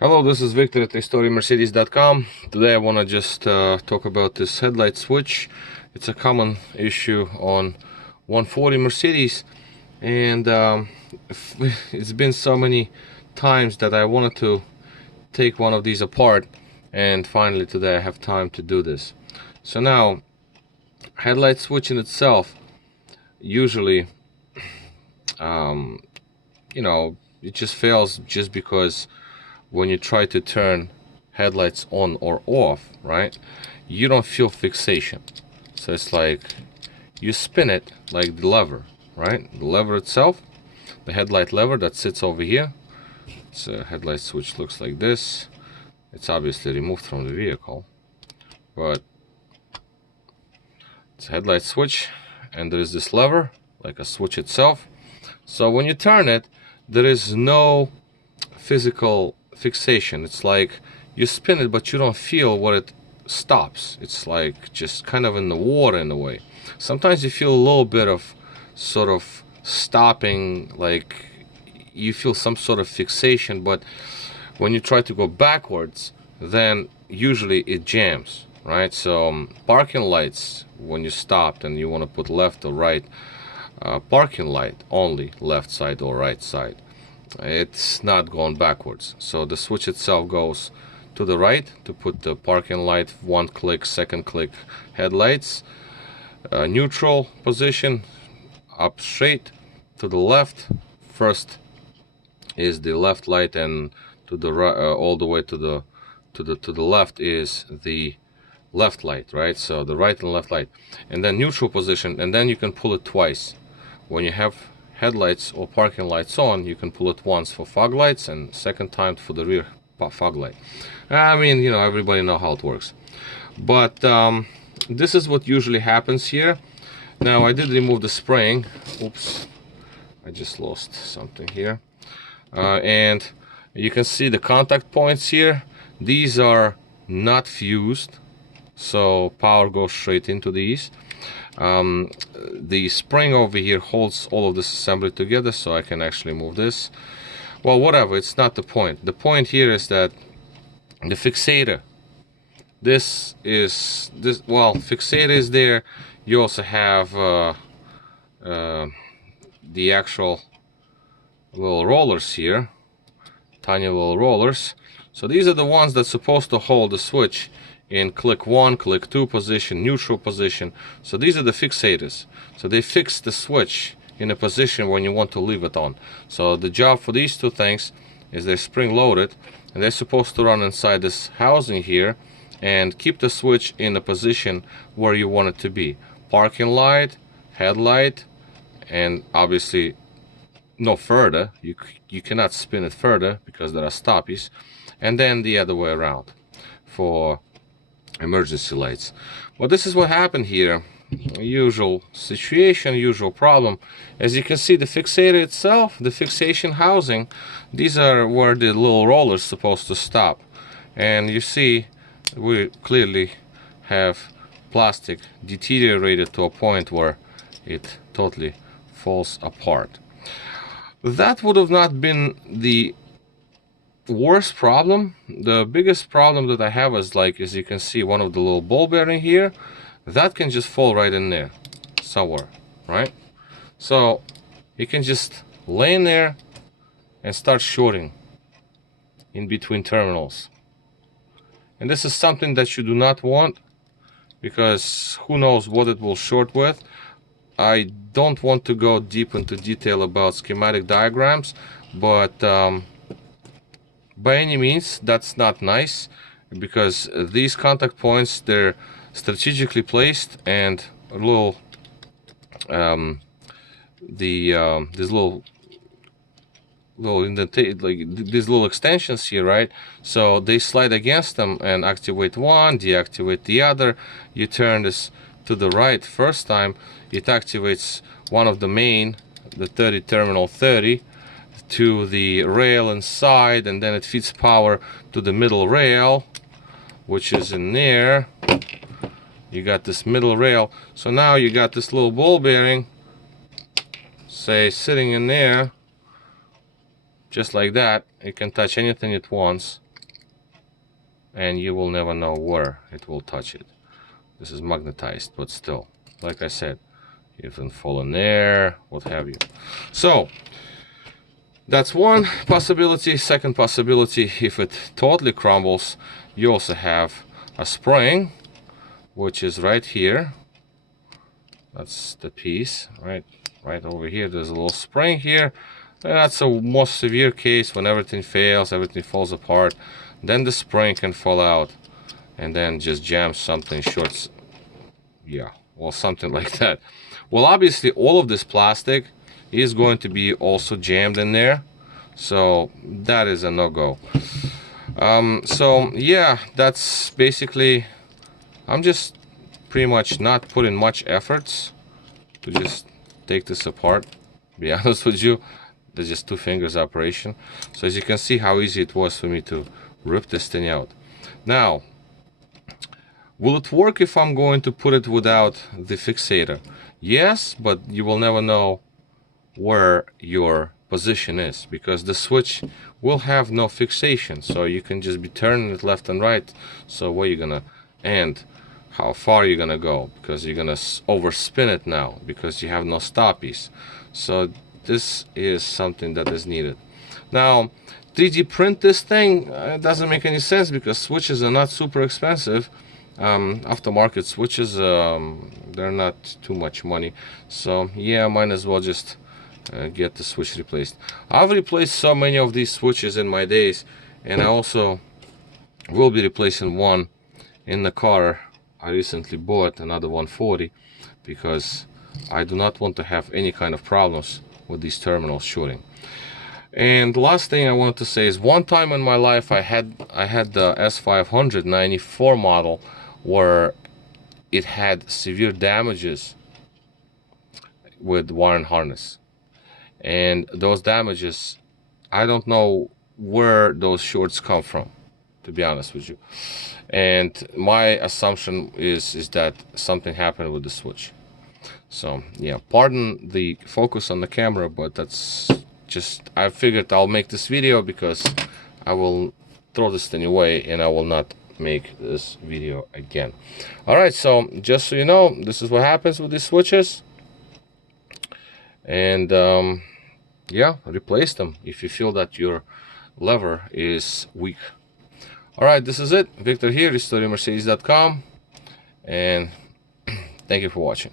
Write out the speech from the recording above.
Hello, this is Victor at RestoreMercedes.com. Today I want to just talk about this headlight switch. It's a common issue on 140 Mercedes, and it's been so many times that I wanted to take one of these apart, and finally today I have time to do this. So now, headlight switch in itself, usually, it just fails just because when you try to turn headlights on or off, right, you don't feel fixation. So it's like you spin it like the lever, right? The lever itself, the headlight lever that sits over here. So headlight switch looks like this. It's obviously removed from the vehicle, but it's a headlight switch, and there is this lever like a switch itself. So when you turn it, there is no physical fixation. It's like you spin it, but you don't feel where it stops. It's like just kind of in the water in a way. Sometimes you feel a little bit of sort of stopping, like you feel some sort of fixation, but when you try to go backwards, then usually it jams, right? So parking lights, when you stopped and you want to put left or right, parking light only left side or right side, it's not going backwards. So the switch itself goes to the right to put the parking light, one click, second click headlights, neutral position, up straight. To the left, first is the left light, and to the right, all the way to the left is the left light, right? So the right and left light, and then neutral position, and then you can pull it twice. When you have headlights or parking lights on, you can pull it once for fog lights and second time for the rear fog light. I mean, everybody know how it works, but this is what usually happens here. Now I did remove the spring. Oops, I just lost something here, and you can see the contact points here. These are not fused, so power goes straight into these. The spring over here holds all of this assembly together, so I can actually move this. Well, whatever, it's not the point. The point here is that the fixator, fixator is there. You also have the actual little rollers here, tiny little rollers. So these are the ones that's supposed to hold the switch in click 1, click 2 position, neutral position. So these are the fixators. So they fix the switch in a position when you want to leave it on. So the job for these two things is they're spring loaded, and they're supposed to run inside this housing here and keep the switch in a position where you want it to be. Parking light, headlight, and obviously no further. You cannot spin it further because there are stoppies, and then the other way around for emergency lights. Well, this is what happened here. Usual situation, usual problem. As you can see, the fixator itself, the fixation housing, these are where the little roller's supposed to stop. And you see, we clearly have plastic deteriorated to a point where it totally falls apart. That would have not been the worst problem. The biggest problem that I have is, like, as you can see, one of the little ball bearing here, that can just fall right in there somewhere, right? So you can just lay in there and start shorting in between terminals, and this is something that you do not want, because who knows what it will short with. I don't want to go deep into detail about schematic diagrams, but by any means, that's not nice, because these contact points, they're strategically placed, and a little these little indentate, like these little extensions here, right? So they slide against them and activate one, deactivate the other. You turn this to the right first time, it activates one of the main, the 30 terminal 30, to the rail inside, and then it feeds power to the middle rail, which is in there. You got this middle rail. So now you got this little ball bearing, say, sitting in there just like that. It can touch anything it wants. and you will never know where it will touch it. This is magnetized, but still, like I said, it can fall in there, what have you. So that's one possibility. Second possibility, if it totally crumbles, you also have a spring, which is right here. That's the piece, right over here. There's a little spring here. And that's a most severe case when everything fails, everything falls apart. Then the spring can fall out and then just jam something short. Yeah, well, something like that. Well, obviously all of this plastic is going to be also jammed in there, so that is a no-go. So yeah, that's basically, I'm just pretty much not putting much efforts to just take this apart, to be honest with you. There's just 2 fingers operation. So as you can see how easy it was for me to rip this thing out. Now, will it work if I'm going to put it without the fixator? Yes, but you will never know where your position is, because the switch will have no fixation, so you can just be turning it left and right. So where you're gonna end, how far you're gonna go, because you're gonna overspin it now because you have no stoppies. So this is something that is needed. Now 3D print this thing, it doesn't make any sense because switches are not super expensive. Aftermarket switches, they're not too much money, so yeah, might as well just get the switch replaced. I've replaced so many of these switches in my days, and I also will be replacing one in the car I recently bought, another 140, because I do not want to have any kind of problems with these terminals shooting. And last thing I want to say is, one time in my life I had the S500 94 model where it had severe damages with wiring harness, and those damages, I don't know where those shorts come from, to be honest with you. And my assumption is that something happened with the switch. So yeah, pardon the focus on the camera, but that's just, I figured I'll make this video because I will throw this thing away and I will not make this video again. All right, so just so you know, this is what happens with these switches. And yeah, replace them if you feel that your lever is weak. All right, this is it. Victor here, RestoreMercedes.com, and thank you for watching.